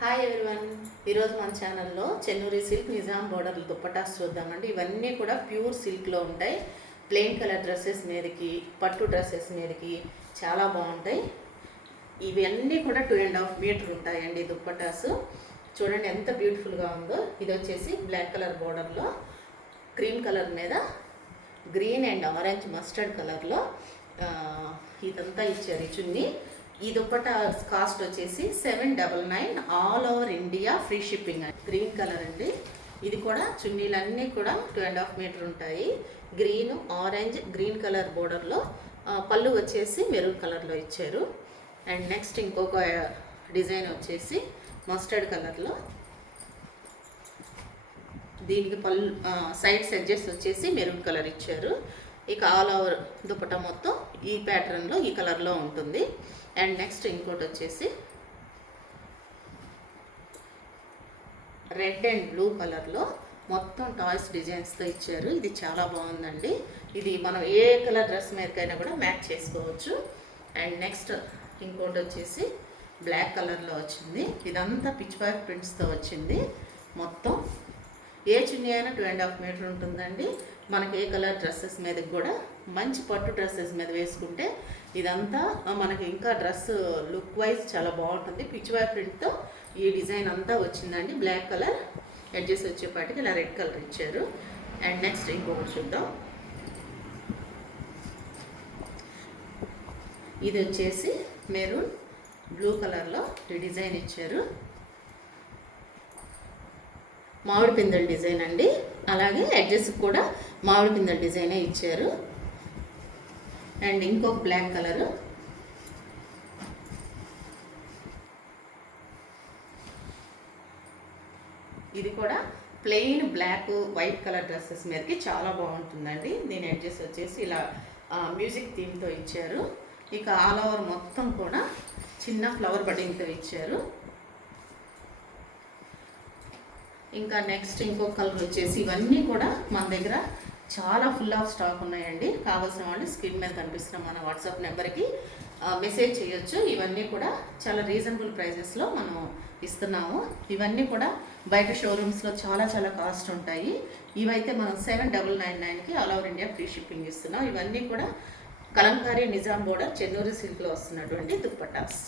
Hi everyone. ఈరోజు మన ఛానల్లో చెన్నూరి సిల్క్ నిజాం బోర్డర్ దుప్పటాస్ చూద్దామండి. ఇవన్నీ కూడా ప్యూర్ సిల్క్లో ఉంటాయి. ప్లెయిన్ కలర్ డ్రెస్సెస్ మీదకి, పట్టు డ్రెస్సెస్ మీదకి చాలా బాగుంటాయి. ఇవన్నీ కూడా 2.5 మీటర్ ఉంటాయండి దుప్పటాస్. చూడండి ఎంత బ్యూటిఫుల్గా ఉందో. ఇది వచ్చేసి బ్లాక్ కలర్ బోర్డర్లో క్రీమ్ కలర్ మీద గ్రీన్ అండ్ ఆరెంజ్ మస్టర్డ్ కలర్లో ఇదంతా ఇచ్చారు ఈ చున్నీ. ఈ దుప్పట కాస్ట్ వచ్చేసి 799 all over India, free shipping. Green colour అండి. ఇది కూడా చున్నీలన్నీ కూడా 2.5 మీటర్ ఉంటాయి. గ్రీన్, ఆరెంజ్, గ్రీన్ కలర్ బోర్డర్లో పళ్ళు వచ్చేసి మెరూన్ కలర్లో ఇచ్చారు. అండ్ నెక్స్ట్ ఇంకొక డిజైన్ వచ్చేసి మస్టర్డ్ కలర్లో, దీనికి పళ్ళు సైడ్స్ ఎడ్జెస్ వచ్చేసి మెరూన్ కలర్ ఇచ్చారు. ఇక ఆల్ ఓవర్ దుపట్ట మొత్తం ఈ ప్యాటర్న్లో, ఈ కలర్లో ఉంటుంది. అండ్ నెక్స్ట్ ఇంకోటి వచ్చేసి రెడ్ అండ్ బ్లూ కలర్లో మొత్తం టాయ్స్ డిజైన్స్తో ఇచ్చారు. ఇది చాలా బాగుందండి. ఇది మనం ఏ కలర్ డ్రెస్ మీదకైనా కూడా మ్యాచ్ చేసుకోవచ్చు. అండ్ నెక్స్ట్ ఇంకోటి వచ్చేసి బ్లాక్ కలర్లో వచ్చింది. ఇదంతా పిచ్ వర్క్ ప్రింట్స్తో వచ్చింది. మొత్తం ఏ చున్నీ అయినా 2.5 మీటర్ ఉంటుందండి. మనకి ఏ కలర్ డ్రెస్సెస్ మీదకి కూడా, మంచి పట్టు డ్రెస్సెస్ మీద వేసుకుంటే ఇదంతా మనకి ఇంకా డ్రెస్ లుక్ వైజ్ చాలా బాగుంటుంది. పిచ్ వర్క్ ప్రింట్తో ఈ డిజైన్ అంతా వచ్చిందండి. బ్లాక్ కలర్ ఎడ్జెస్ వచ్చేపాటికి ఇలా రెడ్ కలర్ ఇచ్చారు. అండ్ నెక్స్ట్ ఇంకొకటి చూద్దాం. ఇది వచ్చేసి మెరూన్ బ్లూ కలర్లో ఈ డిజైన్ ఇచ్చారు. మామిడి పిందెల డిజైన్ అండి. అలాగే ఎడ్జెస్ కూడా మామిడి పిందెల డిజైనే ఇచ్చారు. అండ్ ఇంకొక బ్లాక్ కలరు, ఇది కూడా plain black white colour dresses మీదకి చాలా బాగుంటుందండి. దీని ఎడ్జెస్ వచ్చేసి ఇలా మ్యూజిక్ థీమ్తో ఇచ్చారు. ఇక ఆల్ ఓవర్ మొత్తం కూడా చిన్న ఫ్లవర్ బడ్డింగ్తో ఇచ్చారు. ఇంకా నెక్స్ట్ ఇంకొక కలర్ వచ్చేసి, ఇవన్నీ కూడా మన దగ్గర చాలా ఫుల్ ఆఫ్ స్టాక్ ఉన్నాయండి. కావాల్సిన వాళ్ళు స్క్రీన్ మీద కనిపిస్తున్న మన వాట్సాప్ నెంబర్కి మెసేజ్ చేయొచ్చు. ఇవన్నీ కూడా చాలా రీజనబుల్ ప్రైజెస్లో మనం ఇస్తున్నాము. ఇవన్నీ కూడా బయట షోరూమ్స్లో చాలా చాలా కాస్ట్ ఉంటాయి. ఇవైతే మనం 7,999కి all over India free shipping ఇస్తున్నాం. ఇవన్నీ కూడా కలంకారీ నిజాం బోర్డర్ చెన్నూరి సిల్క్లో వస్తున్నటువంటి దుప్పటాస్.